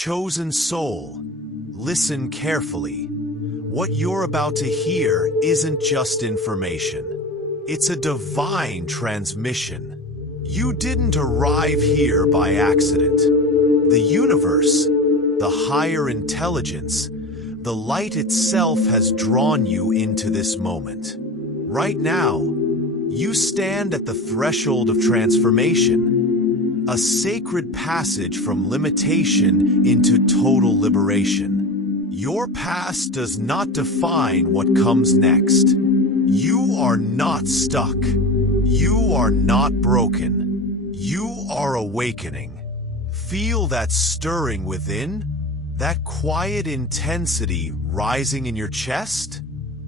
Chosen soul, listen carefully. What you're about to hear isn't just information. It's a divine transmission. You didn't arrive here by accident. The universe, the higher intelligence, the light itself has drawn you into this moment. Right now, you stand at the threshold of transformation, a sacred passage from limitation into total liberation. Your past does not define what comes next. You are not stuck. You are not broken. You are awakening. Feel that stirring within? That quiet intensity rising in your chest?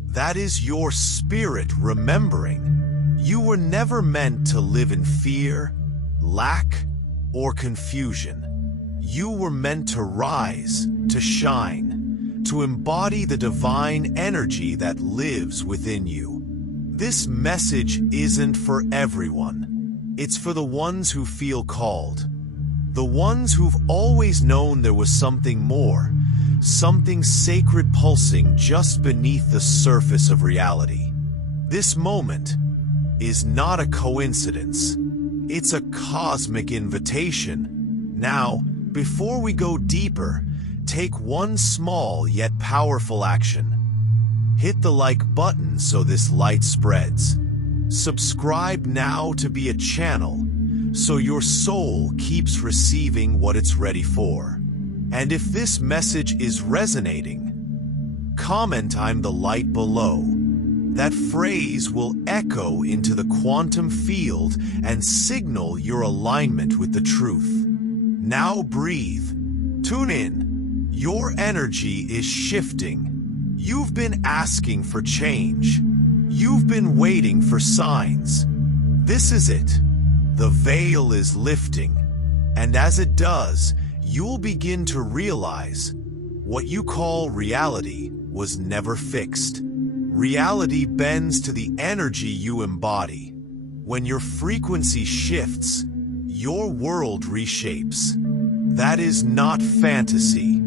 That is your spirit remembering. You were never meant to live in fear, lack, or confusion. You were meant to rise, to shine, to embody the divine energy that lives within you. This message isn't for everyone. It's for the ones who feel called. The ones who've always known there was something more, something sacred pulsing just beneath the surface of reality. This moment is not a coincidence. It's a cosmic invitation. Now, before we go deeper, take one small yet powerful action. Hit the like button so this light spreads. Subscribe now to be a channel so your soul keeps receiving what it's ready for. And if this message is resonating, comment "I'm the light" below. That phrase will echo into the quantum field and signal your alignment with the truth. Now breathe. Tune in. Your energy is shifting. You've been asking for change. You've been waiting for signs. This is it. The veil is lifting, and as it does, you'll begin to realize what you call reality was never fixed. Reality bends to the energy you embody. When your frequency shifts, your world reshapes. That is not fantasy.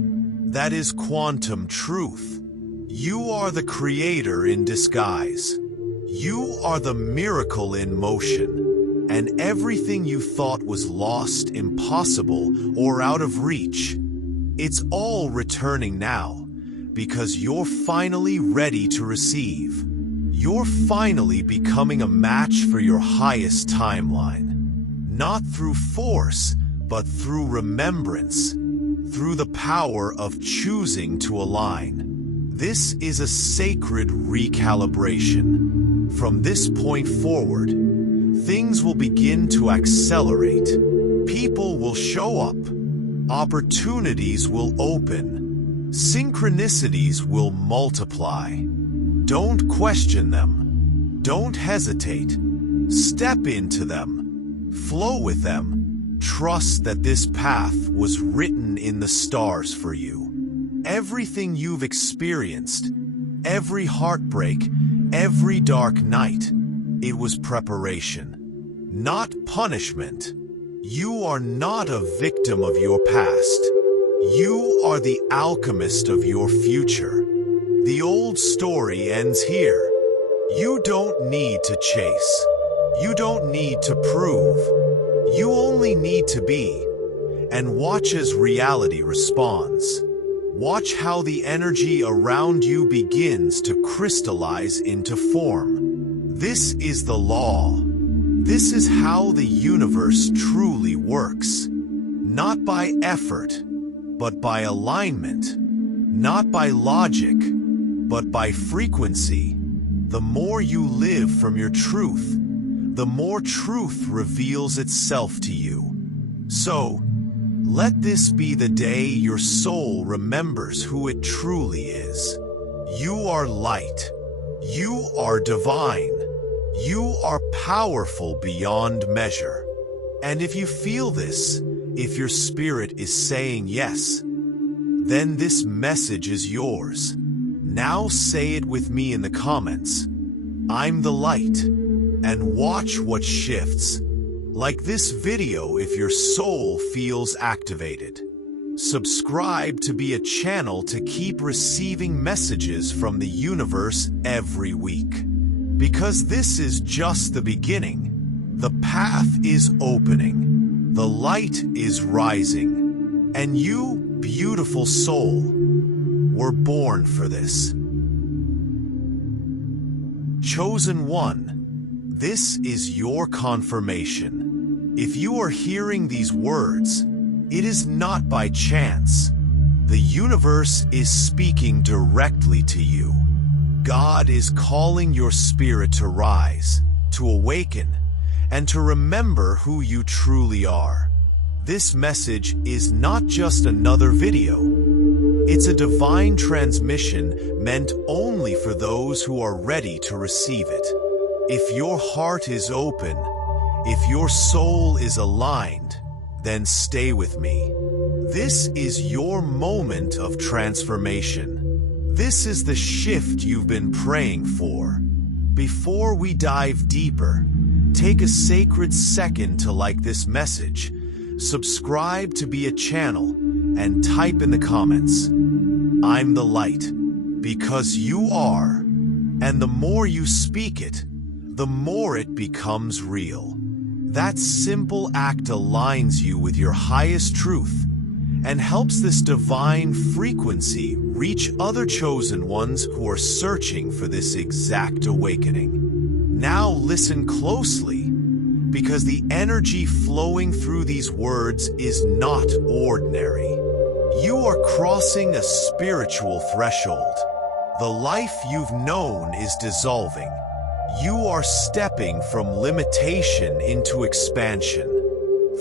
That is quantum truth. You are the creator in disguise. You are the miracle in motion. And everything you thought was lost, impossible, or out of reach, it's all returning now, because you're finally ready to receive. You're finally becoming a match for your highest timeline. Not through force, but through remembrance, through the power of choosing to align. This is a sacred recalibration. From this point forward, things will begin to accelerate. People will show up. Opportunities will open. Synchronicities will multiply. Don't question them. Don't hesitate. Step into them. Flow with them. Trust that this path was written in the stars for you. Everything you've experienced, every heartbreak, every dark night, it was preparation, not punishment. You are not a victim of your past. You are the alchemist of your future. The old story ends here. You don't need to chase. You don't need to prove. You only need to be. And watch as reality responds. Watch how the energy around you begins to crystallize into form. This is the law. This is how the universe truly works. Not by effort, but by alignment. Not by logic, but by frequency. The more you live from your truth, the more truth reveals itself to you. So, let this be the day your soul remembers who it truly is. You are light. You are divine. You are powerful beyond measure. And if you feel this, if your spirit is saying yes, then this message is yours. Now say it with me in the comments. I'm the light. And watch what shifts. Like this video if your soul feels activated. Subscribe to be a channel to keep receiving messages from the universe every week. Because this is just the beginning. The path is opening. The light is rising. And you, beautiful soul, were born for this. Chosen one, this is your confirmation. If you are hearing these words, it is not by chance. The universe is speaking directly to you. God is calling your spirit to rise, to awaken, and to remember who you truly are. This message is not just another video. It's a divine transmission meant only for those who are ready to receive it. If your heart is open, if your soul is aligned, then stay with me. This is your moment of transformation. This is the shift you've been praying for. Before we dive deeper, take a sacred second to like this message, subscribe to be a channel, and type in the comments, "I'm the light," because you are, and the more you speak it, the more it becomes real. That simple act aligns you with your highest truth and helps this divine frequency reach other chosen ones who are searching for this exact awakening. Now listen closely, because the energy flowing through these words is not ordinary. You are crossing a spiritual threshold. The life you've known is dissolving. You are stepping from limitation into expansion,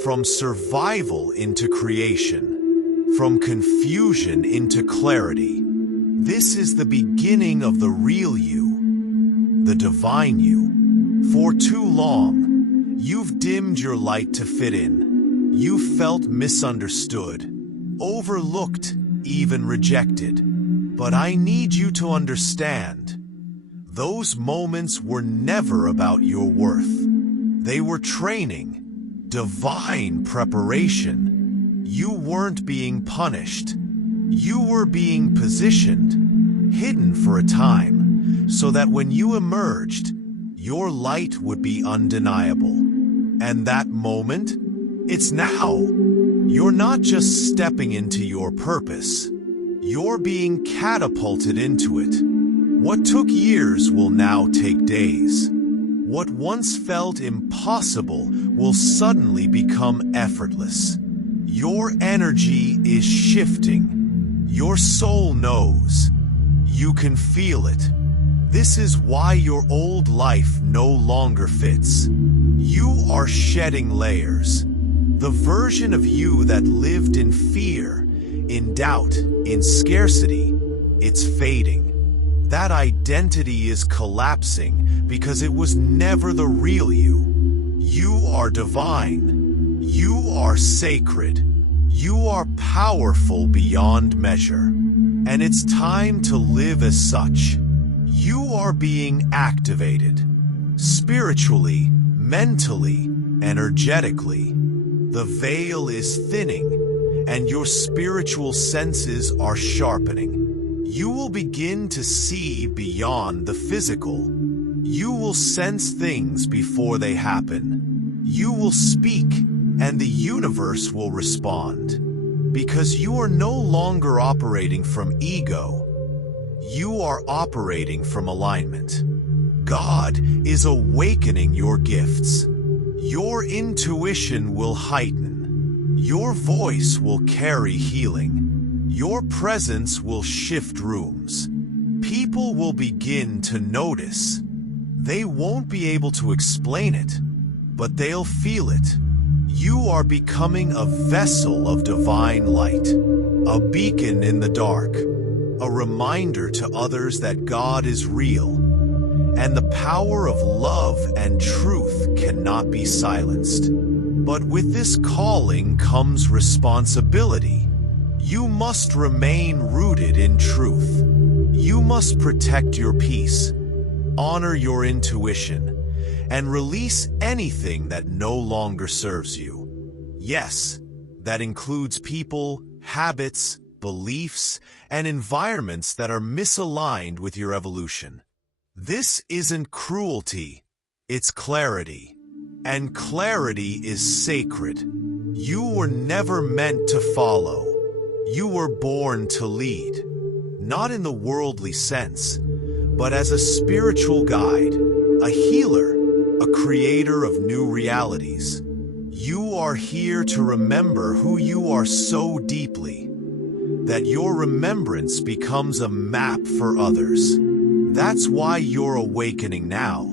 from survival into creation, from confusion into clarity. This is the beginning of the real you, the divine you. For too long, you've dimmed your light to fit in. You felt misunderstood, overlooked, even rejected. But I need you to understand, those moments were never about your worth. They were training, divine preparation. You weren't being punished. You were being positioned, hidden for a time, so that when you emerged, your light would be undeniable. And that moment, it's now. You're not just stepping into your purpose. You're being catapulted into it. What took years will now take days. What once felt impossible will suddenly become effortless. Your energy is shifting. Your soul knows. You can feel it. This is why your old life no longer fits. You are shedding layers. The version of you that lived in fear, in doubt, in scarcity, it's fading. That identity is collapsing because it was never the real you. You are divine. You are sacred. You are powerful beyond measure. And it's time to live as such. You are being activated. Spiritually, mentally, energetically. The veil is thinning, and your spiritual senses are sharpening. You will begin to see beyond the physical. You will sense things before they happen. You will speak, and the universe will respond. Because you are no longer operating from ego. You are operating from alignment. God is awakening your gifts. Your intuition will heighten. Your voice will carry healing. Your presence will shift rooms. People will begin to notice. They won't be able to explain it, but they'll feel it. You are becoming a vessel of divine light, a beacon in the dark, a reminder to others that God is real, and the power of love and truth cannot be silenced. But with this calling comes responsibility. You must remain rooted in truth. You must protect your peace, honor your intuition, and release anything that no longer serves you. Yes, that includes people, habits, beliefs, and environments that are misaligned with your evolution. This isn't cruelty, it's clarity. And clarity is sacred. You were never meant to follow. You were born to lead. Not in the worldly sense, but as a spiritual guide, a healer, a creator of new realities. You are here to remember who you are so deeply that your remembrance becomes a map for others. That's why you're awakening now.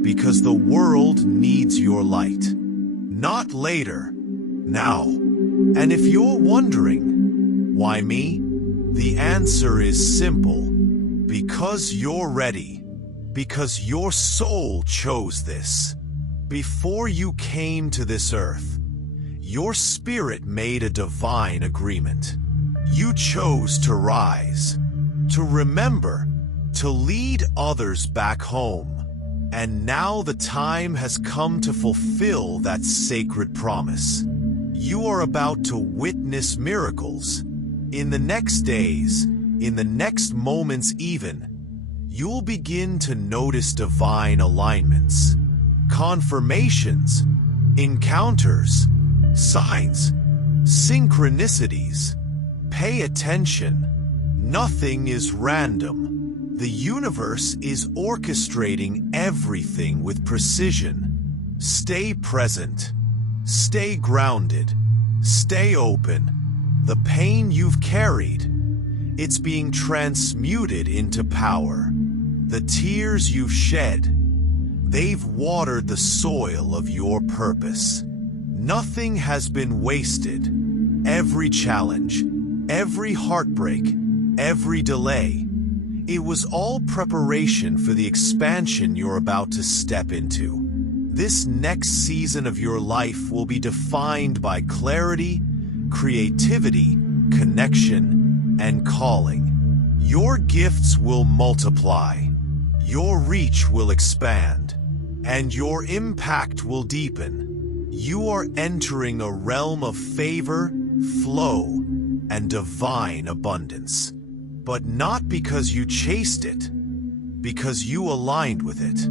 Because the world needs your light. Not later, now. And if you're wondering, why me? The answer is simple. Because you're ready. Because your soul chose this. Before you came to this earth, your spirit made a divine agreement. You chose to rise, to remember, to lead others back home. And now the time has come to fulfill that sacred promise. You are about to witness miracles. In the next days, in the next moments even, you'll begin to notice divine alignments, confirmations, encounters, signs, synchronicities. Pay attention. Nothing is random. The universe is orchestrating everything with precision. Stay present. Stay grounded. Stay open. The pain you've carried, it's being transmuted into power. The tears you've shed, they've watered the soil of your purpose. Nothing has been wasted. Every challenge, every heartbreak, every delay, it was all preparation for the expansion you're about to step into. This next season of your life will be defined by clarity, creativity, connection, and calling. Your gifts will multiply, your reach will expand, and your impact will deepen. You are entering a realm of favor, flow, and divine abundance. But not because you chased it, because you aligned with it.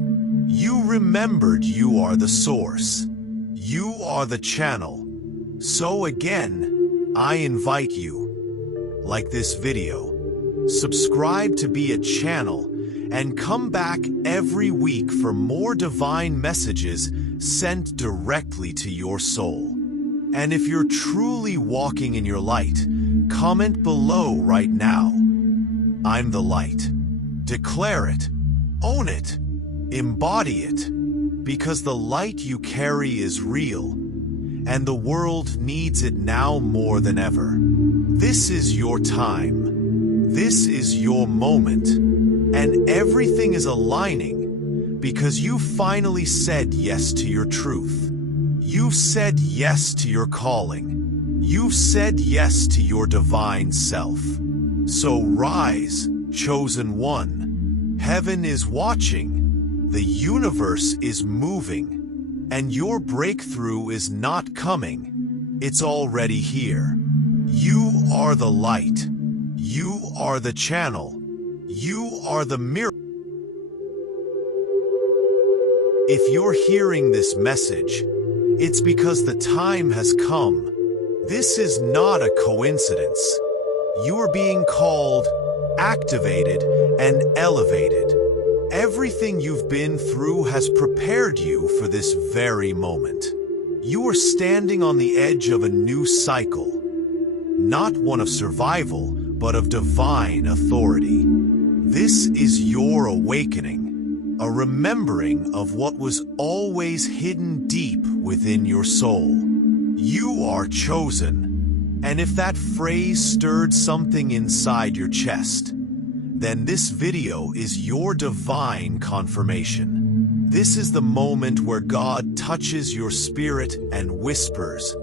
You remembered you are the source. You are the channel. So again, I invite you, like this video, subscribe to be a channel and come back every week for more divine messages sent directly to your soul. And if you're truly walking in your light, comment below right now. I'm the light. Declare it. Own it. Embody it. Because the light you carry is real, and the world needs it now more than ever. This is your time. This is your moment. And everything is aligning because you finally said yes to your truth. You've said yes to your calling. You've said yes to your divine self. So rise, chosen one. Heaven is watching. The universe is moving. And your breakthrough is not coming. It's already here. You are the light. You are the channel. You are the mirror. If you're hearing this message, it's because the time has come. This is not a coincidence. You are being called, activated, and elevated. Everything you've been through has prepared you for this very moment. You are standing on the edge of a new cycle, not one of survival, but of divine authority. This is your awakening, a remembering of what was always hidden deep within your soul. You are chosen. And if that phrase stirred something inside your chest, then this video is your divine confirmation. This is the moment where God touches your spirit and whispers,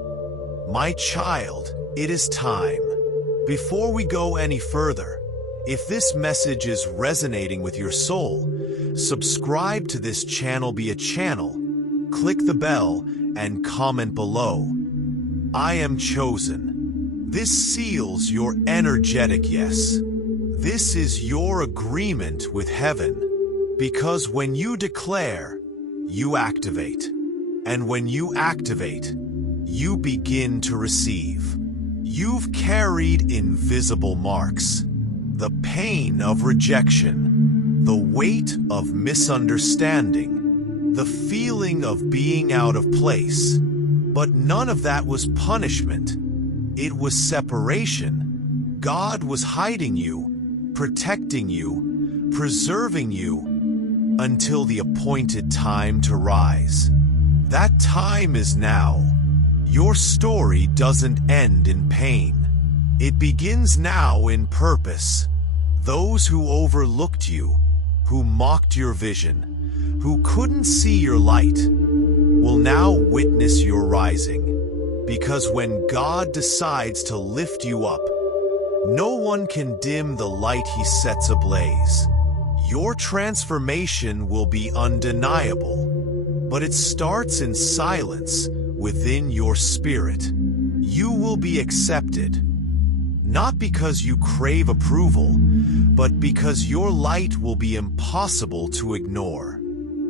"My child, it is time." Before we go any further, if this message is resonating with your soul, subscribe to this channel, be a channel, click the bell, and comment below. I am chosen. This seals your energetic yes. This is your agreement with heaven. Because when you declare, you activate. And when you activate, you begin to receive. You've carried invisible marks. The pain of rejection, the weight of misunderstanding, the feeling of being out of place. But none of that was punishment. It was separation. God was hiding you, protecting you, preserving you, until the appointed time to rise. That time is now. Your story doesn't end in pain. It begins now in purpose. Those who overlooked you, who mocked your vision, who couldn't see your light, will now witness your rising. Because when God decides to lift you up, no one can dim the light He sets ablaze. Your transformation will be undeniable, but it starts in silence within your spirit. You will be accepted, not because you crave approval, but because your light will be impossible to ignore.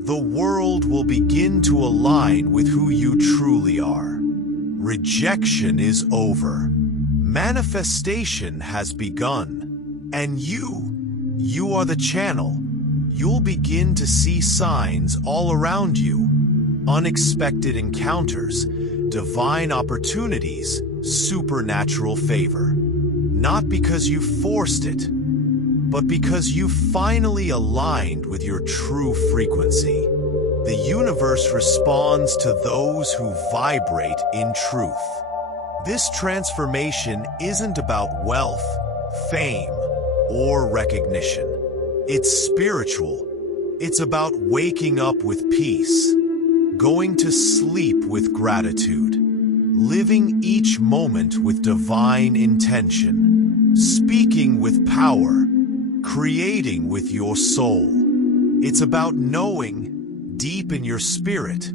The world will begin to align with who you truly are. Rejection is over. Manifestation has begun. And you are the channel. You'll begin to see signs all around you. Unexpected encounters, divine opportunities, supernatural favor. Not because you forced it, but because you finally aligned with your true frequency. The universe responds to those who vibrate in truth. This transformation isn't about wealth, fame, or recognition. It's spiritual. It's about waking up with peace, going to sleep with gratitude, living each moment with divine intention, speaking with power, creating with your soul. It's about knowing, deep in your spirit,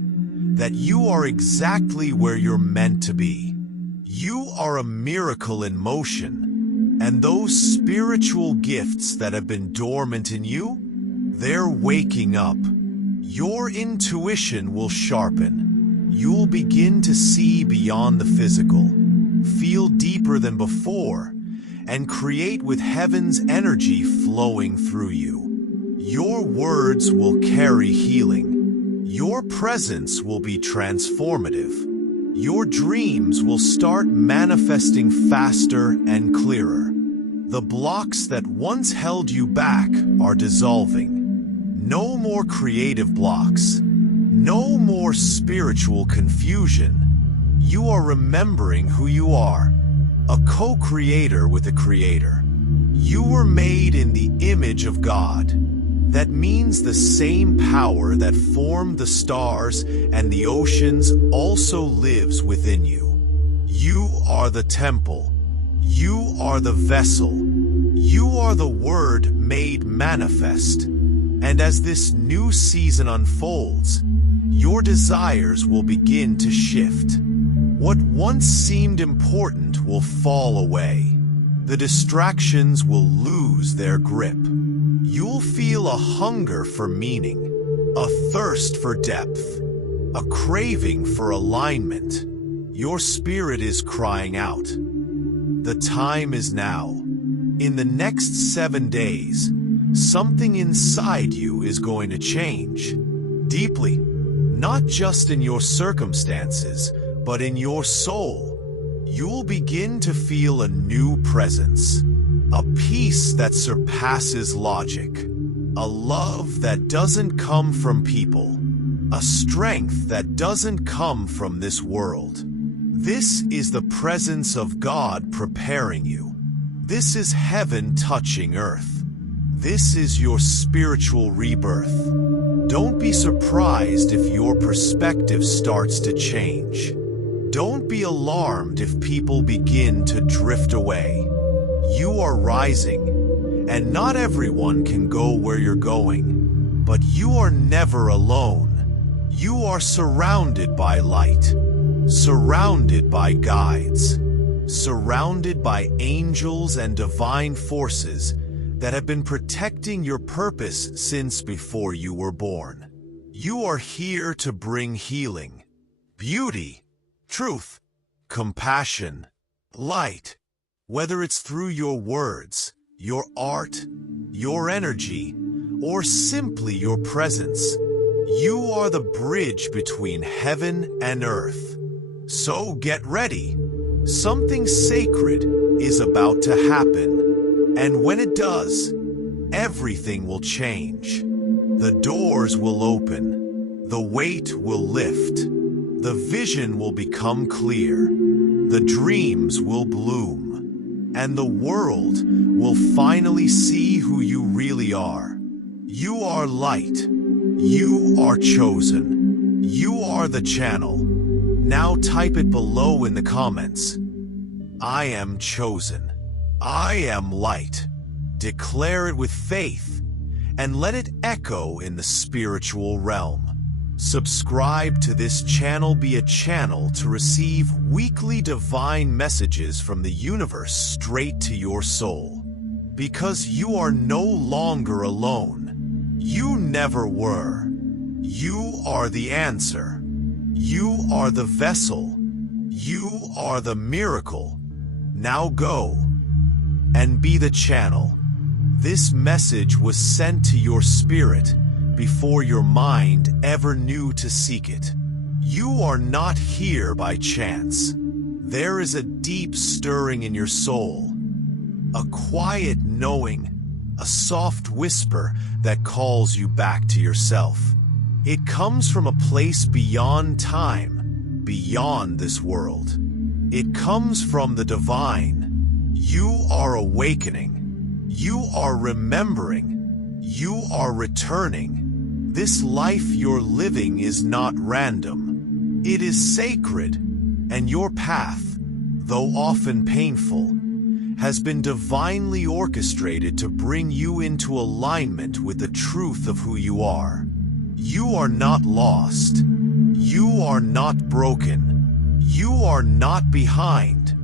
that you are exactly where you're meant to be. You are a miracle in motion, and those spiritual gifts that have been dormant in you, they're waking up. Your intuition will sharpen. You'll begin to see beyond the physical, feel deeper than before, and create with heaven's energy flowing through you. Your words will carry healing. Your presence will be transformative. Your dreams will start manifesting faster and clearer. The blocks that once held you back are dissolving. No more creative blocks. No more spiritual confusion. You are remembering who you are, a co-creator with a creator. You were made in the image of God. That means the same power that formed the stars and the oceans also lives within you. You are the temple. You are the vessel. You are the word made manifest. And as this new season unfolds, your desires will begin to shift. What once seemed important will fall away. The distractions will lose their grip. You'll feel a hunger for meaning, a thirst for depth, a craving for alignment. Your spirit is crying out. The time is now. In the next 7 days, something inside you is going to change. Deeply, not just in your circumstances, but in your soul. You'll begin to feel a new presence. A peace that surpasses logic. A love that doesn't come from people. A strength that doesn't come from this world. This is the presence of God preparing you. This is heaven touching earth. This is your spiritual rebirth. Don't be surprised if your perspective starts to change. Don't be alarmed if people begin to drift away. You are rising, and not everyone can go where you're going. But you are never alone. You are surrounded by light, surrounded by guides, surrounded by angels and divine forces that have been protecting your purpose since before you were born. You are here to bring healing, beauty, truth, compassion, light. Whether it's through your words, your art, your energy, or simply your presence, you are the bridge between heaven and earth. So get ready. Something sacred is about to happen. And when it does, everything will change. The doors will open. The weight will lift. The vision will become clear. The dreams will bloom. And the world will finally see who you really are. You are light. You are chosen. You are the channel. Now type it below in the comments. I am chosen. I am light. Declare it with faith and let it echo in the spiritual realm. Subscribe to this channel. Be a channel to receive weekly divine messages from the universe straight to your soul. Because you are no longer alone. You never were. You are the answer. You are the vessel. You are the miracle. Now go and be the channel. This message was sent to your spirit before your mind ever knew to seek it. You are not here by chance. There is a deep stirring in your soul, a quiet knowing, a soft whisper that calls you back to yourself. It comes from a place beyond time, beyond this world. It comes from the divine. You are awakening. You are remembering. You are returning. This life you're living is not random. It is sacred, and your path, though often painful, has been divinely orchestrated to bring you into alignment with the truth of who you are. You are not lost. You are not broken. You are not behind.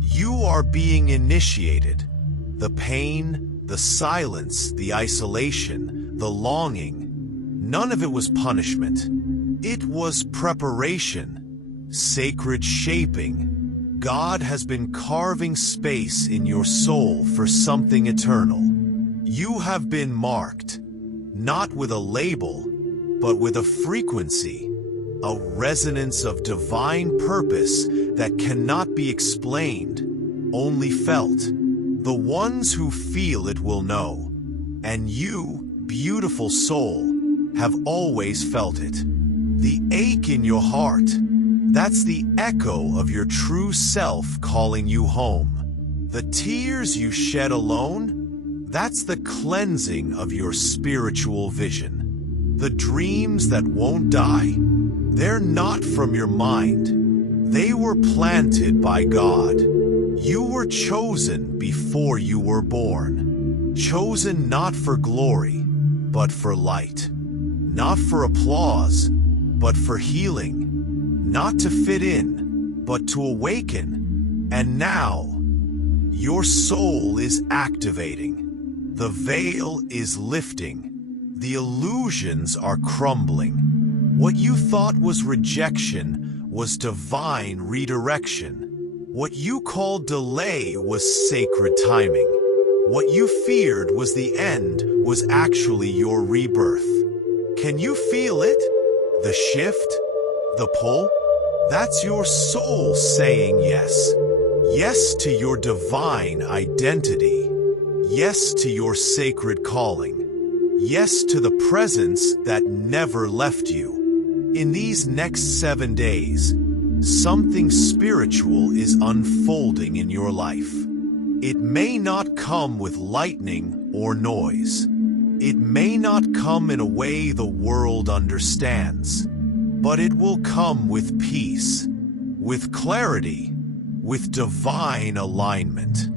You are being initiated. The pain, the silence, the isolation, the longing, none of it was punishment. It was preparation, sacred shaping. God has been carving space in your soul for something eternal. You have been marked, not with a label, but with a frequency, a resonance of divine purpose that cannot be explained, only felt. The ones who feel it will know. And you, beautiful soul, have always felt it. The ache in your heart, that's the echo of your true self calling you home. The tears you shed alone, that's the cleansing of your spiritual vision. The dreams that won't die, they're not from your mind. They were planted by God. You were chosen before you were born. Chosen not for glory, but for light. Not for applause, but for healing. Not to fit in, but to awaken. And now, your soul is activating. The veil is lifting. The illusions are crumbling. What you thought was rejection was divine redirection. What you called delay was sacred timing. What you feared was the end was actually your rebirth. Can you feel it? The shift? The pull? That's your soul saying yes. Yes to your divine identity. Yes to your sacred calling. Yes to the presence that never left you. In these next 7 days, something spiritual is unfolding in your life. It may not come with lightning or noise. It may not come in a way the world understands, but it will come with peace, with clarity, with divine alignment.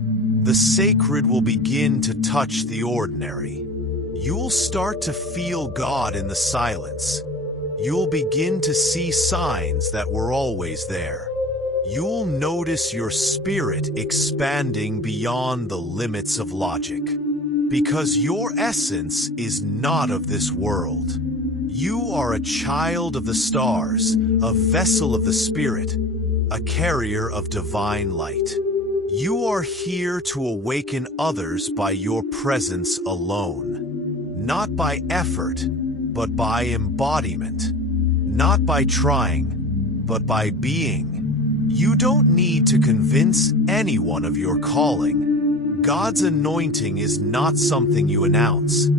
The sacred will begin to touch the ordinary. You'll start to feel God in the silence. You'll begin to see signs that were always there. You'll notice your spirit expanding beyond the limits of logic. Because your essence is not of this world. You are a child of the stars, a vessel of the spirit, a carrier of divine light. You are here to awaken others by your presence alone. Not by effort, but by embodiment. Not by trying, but by being. You don't need to convince anyone of your calling. God's anointing is not something you announce.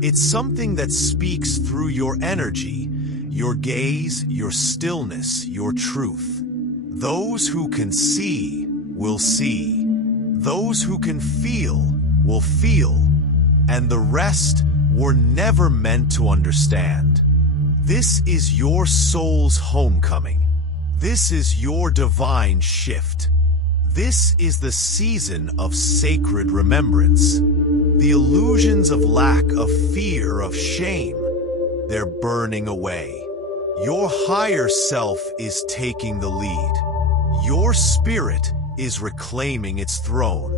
It's something that speaks through your energy, your gaze, your stillness, your truth. Those who can see will see. Those who can feel will feel. And the rest were never meant to understand. This is your soul's homecoming. This is your divine shift. This is the season of sacred remembrance. The illusions of lack, of fear, of shame, they're burning away. Your higher self is taking the lead. Your spirit is reclaiming its throne.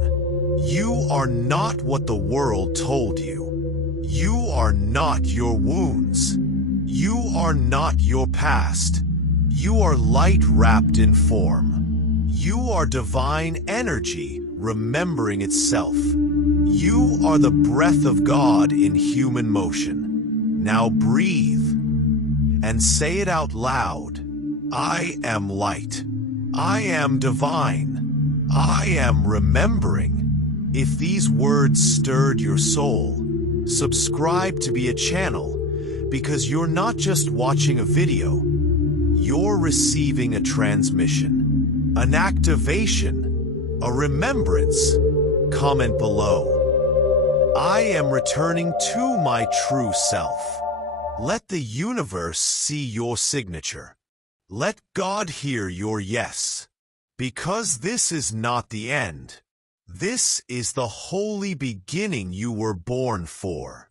You are not what the world told you. You are not your wounds. You are not your past. You are light wrapped in form. You are divine energy remembering itself. You are the breath of God in human motion. Now breathe and say it out loud. I am light. I am divine. I am remembering. If these words stirred your soul, subscribe to be a channel, because you're not just watching a video, you're receiving a transmission, an activation, a remembrance. Comment below. I am returning to my true self. Let the universe see your signature. Let God hear your yes. Because this is not the end. This is the holy beginning you were born for.